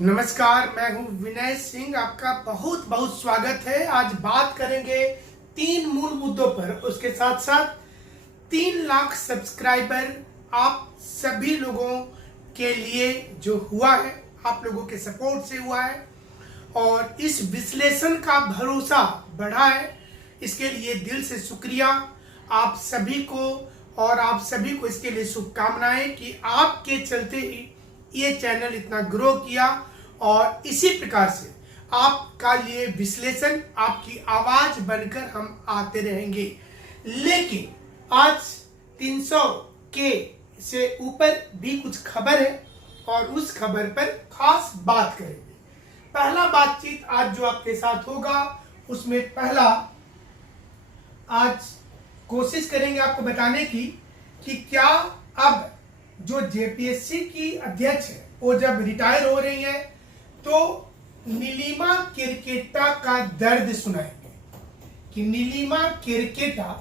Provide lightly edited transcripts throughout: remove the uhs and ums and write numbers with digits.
नमस्कार, मैं हूं विनय सिंह। आपका बहुत बहुत स्वागत है। आज बात करेंगे 3 मूल मुद्दों पर। उसके साथ साथ 3 लाख सब्सक्राइबर आप सभी लोगों के लिए जो हुआ है, आप लोगों के सपोर्ट से हुआ है और इस विश्लेषण का भरोसा बढ़ा है। इसके लिए दिल से शुक्रिया आप सभी को और आप सभी को इसके लिए शुभकामनाएं कि आपके चलते ही ये चैनल इतना ग्रो किया और इसी प्रकार से आपका लिए विश्लेषण, आपकी आवाज बनकर हम आते रहेंगे। लेकिन आज 300 के से ऊपर भी कुछ खबर है और उस खबर पर खास बात करेंगे। पहला बातचीत आज जो आपके साथ होगा उसमें पहला आज कोशिश करेंगे आपको बताने की कि क्या अब जो जेपीएससी की अध्यक्ष है वो जब रिटायर हो रही है तो नीलिमा केरकेटा का दर्द सुनाएंगे कि नीलिमा केरकेटा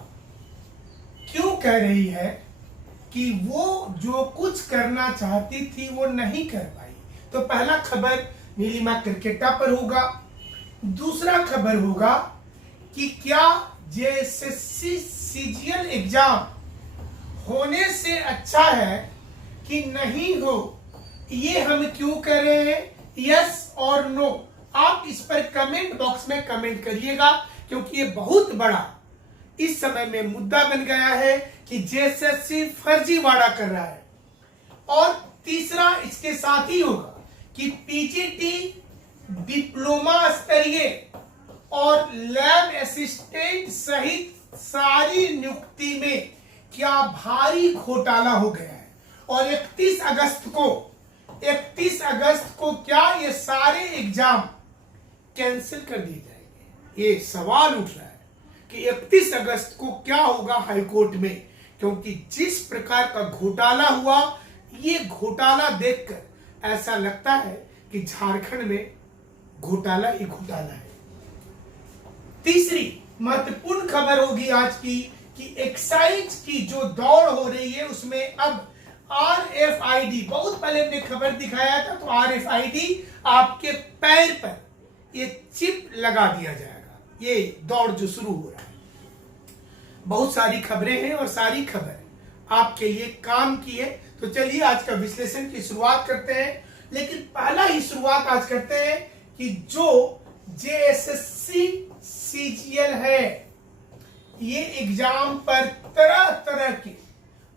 क्यों कह रही है कि वो जो कुछ करना चाहती थी वो नहीं कर पाई। तो पहला खबर नीलिमा केरकेटा पर होगा। दूसरा खबर होगा कि क्या जेएसएससी सीजीएल एग्जाम होने से अच्छा है कि नहीं हो, ये हम क्यों कर रहे हैं, यस और नो। आप इस पर कमेंट बॉक्स में कमेंट करिएगा क्योंकि ये बहुत बड़ा इस समय में मुद्दा बन गया है कि जेएसएससी फर्जीवाड़ा कर रहा है। और तीसरा इसके साथ ही होगा कि पीजीटी डिप्लोमा स्तरीय और लैब असिस्टेंट सहित सारी नियुक्ति में क्या भारी घोटाला हो गया है और 31 अगस्त को क्या ये सारे एग्जाम कैंसिल कर दिए जाएंगे। ये सवाल उठ रहा है कि 31 अगस्त को क्या होगा हाईकोर्ट में, क्योंकि जिस प्रकार का घोटाला हुआ, ये घोटाला देखकर ऐसा लगता है कि झारखंड में घोटाला ही घोटाला है। तीसरी महत्वपूर्ण खबर होगी आज की कि एक्साइज की जो दौड़ हो रही है उसमें अब आरएफआईडी, बहुत पहले हमने खबर दिखाया था, तो आरएफआईडी आपके पैर पर ये चिप लगा दिया जाएगा। ये दौड़ जो शुरू हो रहा है, बहुत सारी खबरें हैं और सारी खबर आपके लिए काम की है। तो चलिए आज का विश्लेषण की शुरुआत करते हैं। लेकिन पहला ही शुरुआत आज करते हैं कि जो जेएसएससी सीजीएल है, ये एग्जाम पर तरह तरह के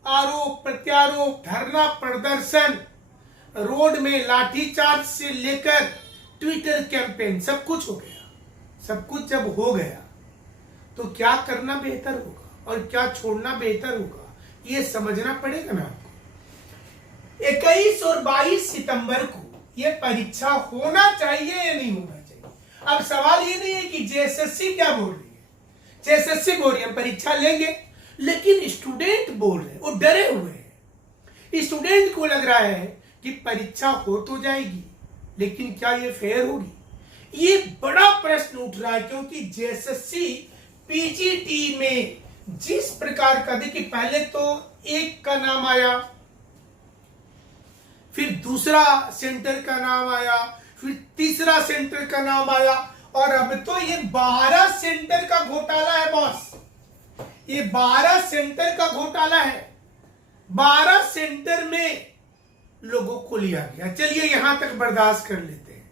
आरोप प्रत्यारोप, धरना प्रदर्शन, रोड में लाठीचार्ज से लेकर ट्विटर कैंपेन, सब कुछ हो गया। सब कुछ जब हो गया तो क्या करना बेहतर होगा और क्या छोड़ना बेहतर होगा, ये समझना पड़ेगा ना आपको। 21 और 22 सितंबर को ये परीक्षा होना चाहिए या नहीं होना चाहिए। अब सवाल ये नहीं है कि जेएसएससी क्या बोल रही है। जेएसएससी बोल रही है हम परीक्षा लेंगे, लेकिन स्टूडेंट बोल रहे हैं, वो डरे हुए हैं। स्टूडेंट को लग रहा है कि परीक्षा हो तो जाएगी, लेकिन क्या ये फेयर होगी, ये बड़ा प्रश्न उठ रहा है। क्योंकि जेएसएससी पीजीटी में जिस प्रकार का, देखिए पहले तो एक का नाम आया, फिर दूसरा सेंटर का नाम आया, फिर तीसरा सेंटर का नाम आया और अब तो ये 12 सेंटर का घोटाला है बॉस। ये 12 सेंटर का घोटाला है। 12 सेंटर में लोगों को लिया गया। चलिए यहां तक बर्दाश्त कर लेते हैं।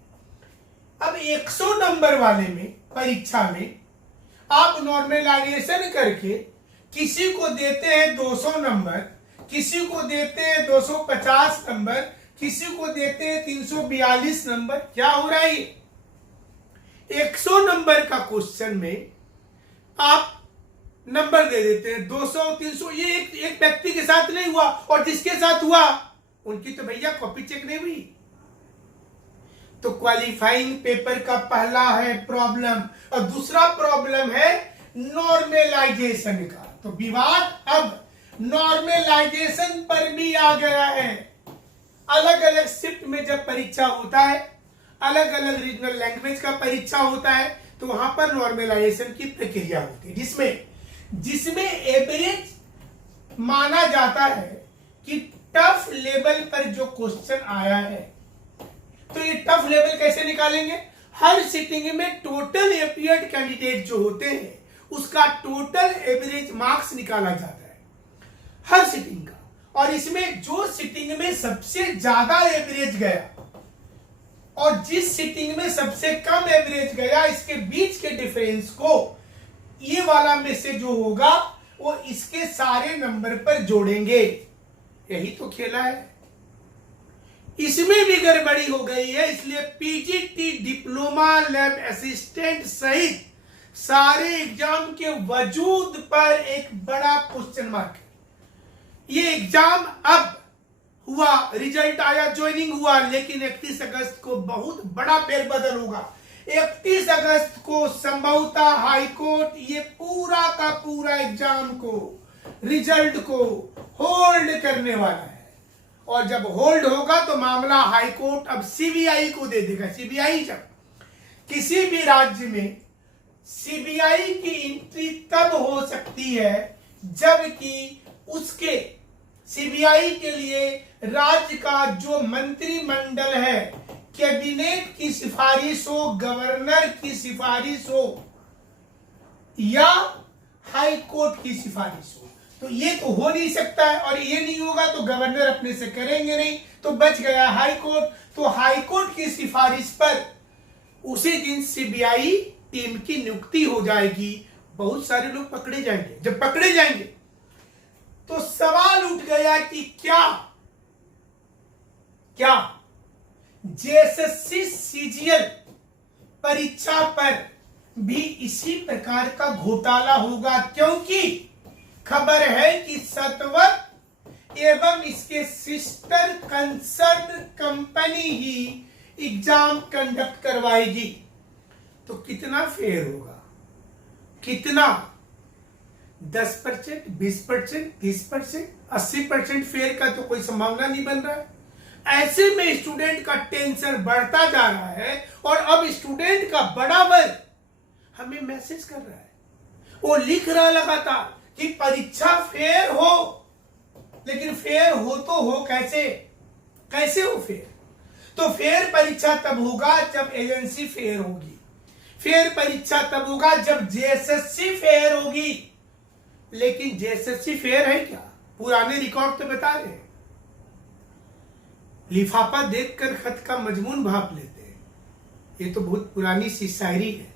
अब 100 नंबर वाले में परीक्षा में आप नॉर्मलाइजेशन करके किसी को देते हैं 200 नंबर, किसी को देते हैं 250 नंबर, किसी को देते हैं 342 नंबर। क्या हो रहा है ये? 100 नंबर का क्वेश्चन में आप नंबर दे देते हैं 200 300। ये एक व्यक्ति के साथ नहीं हुआ, और जिसके साथ हुआ उनकी तो भैया कॉपी चेक नहीं हुई। तो क्वालिफाइंग पेपर का पहला है प्रॉब्लम, और दूसरा प्रॉब्लम है नॉर्मलाइजेशन का। तो विवाद अब नॉर्मलाइजेशन पर भी आ गया है। अलग अलग शिफ्ट में जब परीक्षा होता है, अलग अलग रीजनल लैंग्वेज का परीक्षा होता है, तो वहां पर नॉर्मलाइजेशन की प्रक्रिया होती है, जिसमें एवरेज माना जाता है कि टफ लेवल पर जो क्वेश्चन आया है तो ये टफ लेवल कैसे निकालेंगे? हर सिटिंग में टोटल अपीयर्ड कैंडिडेट जो होते हैं उसका टोटल एवरेज मार्क्स निकाला जाता है हर सिटिंग का, और इसमें जो सिटिंग में सबसे ज्यादा एवरेज गया और जिस सिटिंग में सबसे कम एवरेज गया, इसके बीच के डिफरेंस को ये वाला में से जो होगा वो इसके सारे नंबर पर जोड़ेंगे। यही तो खेला है। इसमें भी गड़बड़ी हो गई है, इसलिए पीजीटी डिप्लोमा लैब असिस्टेंट सहित सारे एग्जाम के वजूद पर एक बड़ा क्वेश्चन मार्क है। ये एग्जाम अब हुआ, रिजल्ट आया, ज्वाइनिंग हुआ, लेकिन 31 अगस्त को बहुत बड़ा फेरबदल होगा। 31 अगस्त को संभवतः हाईकोर्ट ये पूरा का पूरा एग्जाम को, रिजल्ट को होल्ड करने वाला है, और जब होल्ड होगा तो मामला हाईकोर्ट अब सीबीआई को दे देगा। सीबीआई, जब किसी भी राज्य में सीबीआई की एंट्री तब हो सकती है जबकि उसके सीबीआई के लिए राज्य का जो मंत्रिमंडल है, कैबिनेट की सिफारिश हो, गवर्नर की सिफारिश हो या हाई कोर्ट की सिफारिश हो। तो ये तो हो नहीं सकता है, और ये नहीं होगा तो गवर्नर अपने से करेंगे नहीं, तो बच गया हाई कोर्ट। तो हाई कोर्ट की सिफारिश पर उसी दिन सीबीआई टीम की नियुक्ति हो जाएगी। बहुत सारे लोग पकड़े जाएंगे। जब पकड़े जाएंगे तो सवाल उठ गया कि क्या जेएसएससी सीजीएल परीक्षा पर भी इसी प्रकार का घोटाला होगा, क्योंकि खबर है कि सतवत एवं इसके सिस्टर कंसर्न कंपनी ही एग्जाम कंडक्ट करवाएगी। तो कितना फेयर होगा? कितना? 10%, 20%, 30%, 80% फेयर का तो कोई संभावना नहीं बन रहा है। ऐसे में स्टूडेंट का टेंशन बढ़ता जा रहा है, और अब स्टूडेंट का बड़ा वर्ग हमें मैसेज कर रहा है, वो लिख रहा लगातार कि परीक्षा फेयर हो, लेकिन फेयर हो तो हो कैसे हो फेयर? तो फेयर परीक्षा तब होगा जब एजेंसी फेयर होगी, फेयर परीक्षा तब होगा जब जेएसएससी फेयर होगी। लेकिन जेएसएससी फेयर है क्या? पुराने रिकॉर्ड तो बता रहे हैं, लिफाफा देखकर खत का मजमून भाप लेते हैं। ये तो बहुत पुरानी सी शायरी है।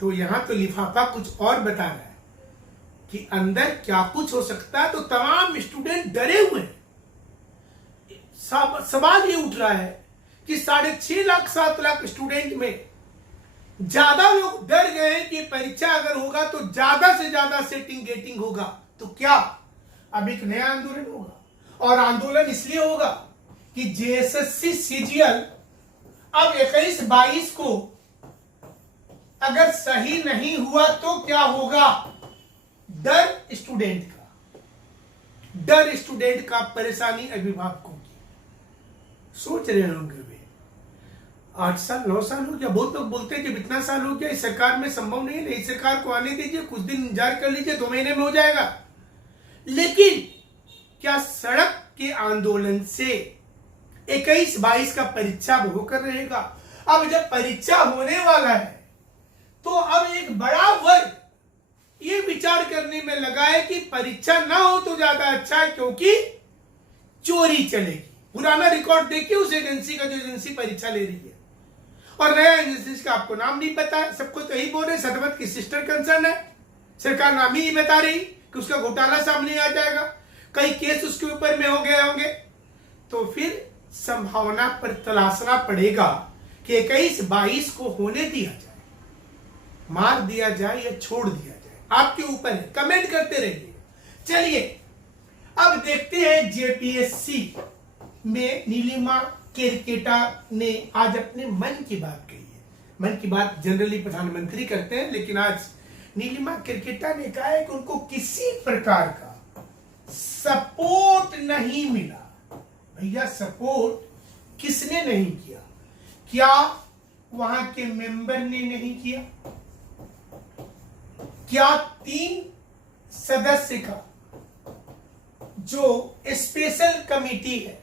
तो यहां तो लिफाफा कुछ और बता रहा है कि अंदर क्या कुछ हो सकता है। तो तमाम स्टूडेंट डरे हुए हैं। सवाल ये उठ रहा है कि 6.5 लाख 7 लाख स्टूडेंट में ज्यादा लोग डर गए कि परीक्षा अगर होगा तो ज्यादा से ज्यादा सेटिंग गेटिंग होगा। तो क्या अब एक नया आंदोलन होगा? और आंदोलन इसलिए होगा कि जेएसएससी सीजीएल अब 21-22 को अगर सही नहीं हुआ तो क्या होगा? डर स्टूडेंट का, परेशानी अभिभावकों की। सोच रहे होंगे वे 8 साल 9 साल हो गया। बहुत लोग बोलते हैं कि इतना साल हो गया, इस सरकार में संभव नहीं है, इस सरकार को आने दीजिए, कुछ दिन इंतजार कर लीजिए, 2 महीने में हो जाएगा। लेकिन क्या सड़क के आंदोलन से 21-22 का परीक्षा होकर रहेगा? अब जब परीक्षा होने वाला है तो अब एक बड़ा वर्ग ये विचार करने में लगा है कि परीक्षा ना हो तो ज्यादा अच्छा है, क्योंकि चोरी चलेगी। पुराना रिकॉर्ड देखिए उस एजेंसी का जो एजेंसी परीक्षा ले रही है, और नया एजेंसी का आपको नाम नहीं पता है। सबको तो यही बोल रहे सतवत की सिस्टर कंसर्न है, सरकार नाम ही नहीं बता रही कि उसका घोटाला सामने आ जाएगा, कई केस उसके ऊपर में हो गए होंगे। तो फिर संभावना पर तलाशना पड़ेगा कि 21-22 को होने दिया जाए, मार दिया जाए या छोड़ दिया जाए, आपके ऊपर है। कमेंट करते रहिए। चलिए अब देखते हैं जेपीएससी में नीलिमा केरकेटा ने आज अपने मन की बात कही है। मन की बात जनरली प्रधानमंत्री करते हैं, लेकिन आज नीलिमा केरकेटा ने कहा है कि उनको किसी प्रकार का सपोर्ट नहीं मिला। भैया सपोर्ट किसने नहीं किया? क्या वहां के मेंबर ने नहीं किया? क्या 3 सदस्य का जो स्पेशल कमिटी है,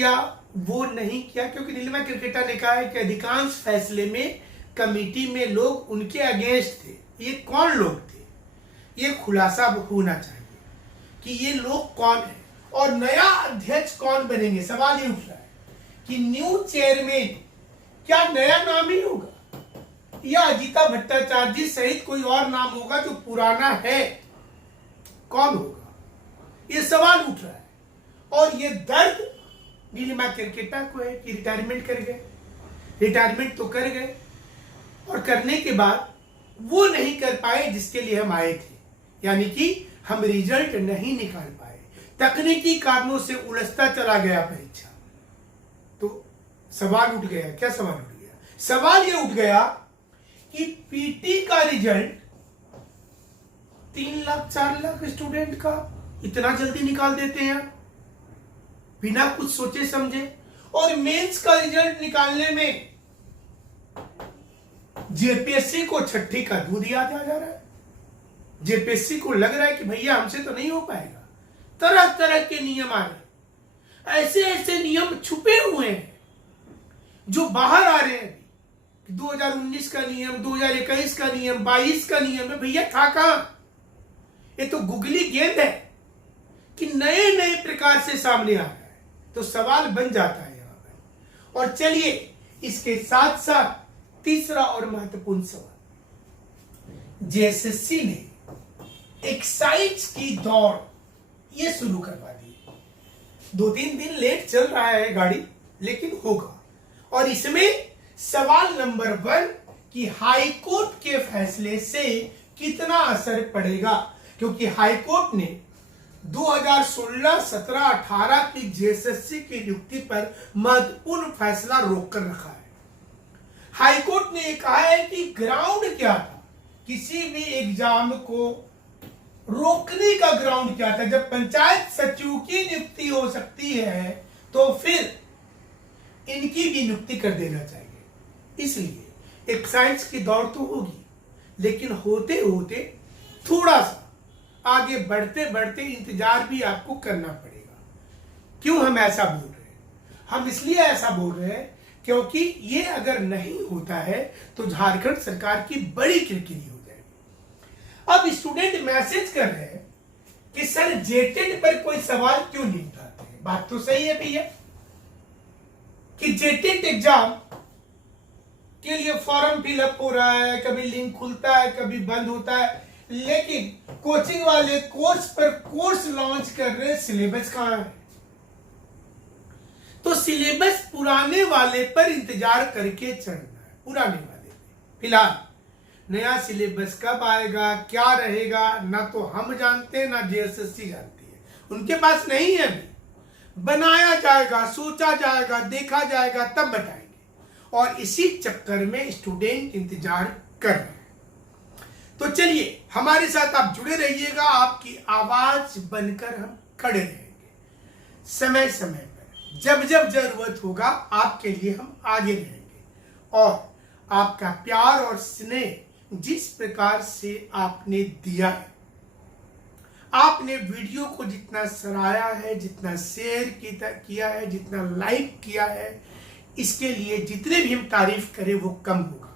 क्या वो नहीं किया? क्योंकि नीलिमा क्रिकेटर ने कहा है कि अधिकांश फैसले में कमेटी में लोग उनके अगेंस्ट थे। ये कौन लोग थे? ये खुलासा होना चाहिए कि ये लोग कौन है और नया अध्यक्ष कौन बनेंगे। सवाल ये उठ रहा है कि न्यू चेयरमैन क्या नया नाम ही होगा या अजीता भट्टाचार्य जी सहित कोई और नाम होगा जो पुराना है? कौन होगा? ये सवाल उठ रहा है। और ये दर्द नीलिमा क्रिकेटर को है कि रिटायरमेंट कर गए। रिटायरमेंट तो कर गए और करने के बाद वो नहीं कर पाए जिसके लिए हम आए थे, यानी कि हम रिजल्ट नहीं निकाल पाए। तकनीकी कारणों से उलझता चला गया परीक्षा। तो सवाल उठ गया। क्या सवाल उठ गया? सवाल ये उठ गया कि पीटी का रिजल्ट 3 लाख 4 लाख स्टूडेंट का इतना जल्दी निकाल देते हैं बिना कुछ सोचे समझे। और मेंस का रिजल्ट निकालने में जेपीएससी को छठी का दूध याद आ जा रहा है। जेपीएससी को लग रहा है कि भैया हमसे तो नहीं हो पाएगा। तरह तरह के नियम आ रहे, ऐसे ऐसे नियम छुपे हुए हैं जो बाहर आ रहे हैं। 2019 का नियम, 2021 का नियम, 22 का नियम है। भैया था कहां? ये तो गुगली गेंद है कि नए नए प्रकार से सामने आ रहा है। तो सवाल बन जाता है यहां पर। और चलिए इसके साथ साथ तीसरा और महत्वपूर्ण सवाल, जेएसएससी ने एक्साइज की दौड़ ये शुरू करवा दी। 2-3 दिन लेट चल रहा है गाड़ी, लेकिन होगा। और इसमें सवाल नंबर 1 कि हाईकोर्ट के फैसले से कितना असर पड़ेगा, क्योंकि हाईकोर्ट ने 2016, 17, 18 की जेएसएससी की नियुक्ति पर महत्वपूर्ण फैसला रोककर रखा है। हाईकोर्ट ने कहा है कि ग्राउंड क्या था, किसी भी एग्जाम को रोकने का ग्राउंड क्या था। जब पंचायत सचिव की नियुक्ति हो सकती है तो फिर इनकी भी नियुक्ति कर देना चाहिए। इसलिए एक्साइज की दौड़ तो होगी, लेकिन होते होते थोड़ा सा आगे बढ़ते बढ़ते इंतजार भी आपको करना पड़ेगा। क्यों हम ऐसा बोल रहे हैं? हम इसलिए ऐसा बोल रहे हैं क्योंकि ये अगर नहीं होता है तो झारखंड सरकार की बड़ी किरकिरी हो जाएगी। अब स्टूडेंट मैसेज कर रहे हैं कि सर जेटेट पर कोई सवाल क्यों नहीं उठाते हैं? बात तो सही है भैया कि जेटेट एग्जाम के लिए फॉर्म फिलअप हो रहा है, कभी लिंक खुलता है, कभी बंद होता है, लेकिन कोचिंग वाले कोर्स पर कोर्स लॉन्च कर रहे हैं। सिलेबस कहां है? तो सिलेबस पुराने वाले पर इंतजार करके चलना है। पुराने वाले पे फिलहाल नया सिलेबस कब आएगा, क्या रहेगा, ना तो हम जानते हैं ना जेएसएससी जानती है। उनके पास नहीं है अभी। बनाया जाएगा, सोचा जाएगा, देखा जाएगा, तब बताएंगे। और इसी चक्कर में स्टूडेंट इंतजार कर रहे हैं। तो चलिए हमारे साथ आप जुड़े रहिएगा। आपकी आवाज बनकर हम खड़े रहेंगे। समय समय पर जब जब जरूरत होगा आपके लिए हम आगे रहेंगे। और आपका प्यार और स्नेह जिस प्रकार से आपने दिया है, आपने वीडियो को जितना सराहा है, जितना शेयर किया है, जितना लाइक किया है, इसके लिए जितने भी हम तारीफ करें वो कम होगा।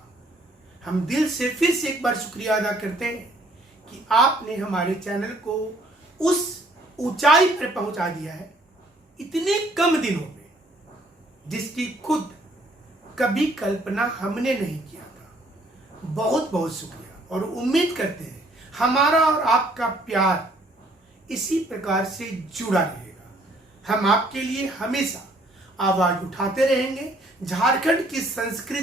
हम दिल से फिर से एक बार शुक्रिया अदा करते हैं कि आपने हमारे चैनल को उस ऊंचाई पर पहुंचा दिया है इतने कम दिनों में, जिसकी खुद कभी कल्पना हमने नहीं किया था। बहुत बहुत शुक्रिया। और उम्मीद करते हैं हमारा और आपका प्यार इसी प्रकार से जुड़ा रहेगा। हम आपके लिए हमेशा आवाज उठाते रहेंगे। झारखंड की संस्कृति